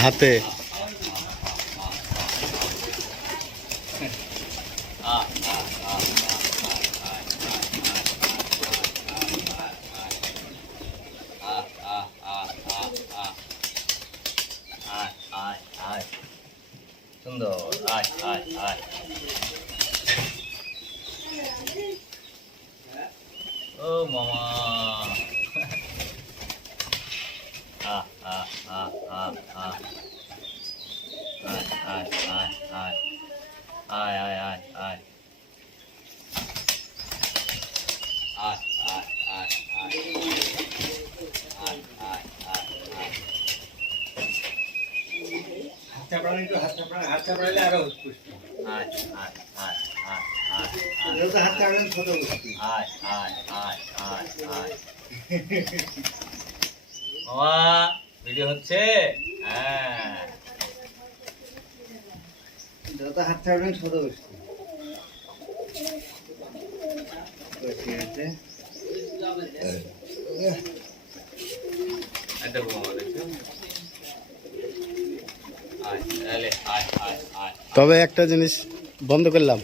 হাতে সুন্দর আয় আয় আয় ও মামা আয় আয় আয় আয় হাত চাপড়াইলে আরো পুষ্টি। এটা হাত চাপড়ালে ছোট পুষ্টি। মামা ভিডিও হচ্ছে হ্যাঁ যত হাত চাপড়ালে ছোট পুষ্টি। ঠিক আছে দেখো মামা দেখছো আয় আয় আয় আয় তবে একটা জিনিস বন্ধ করলাম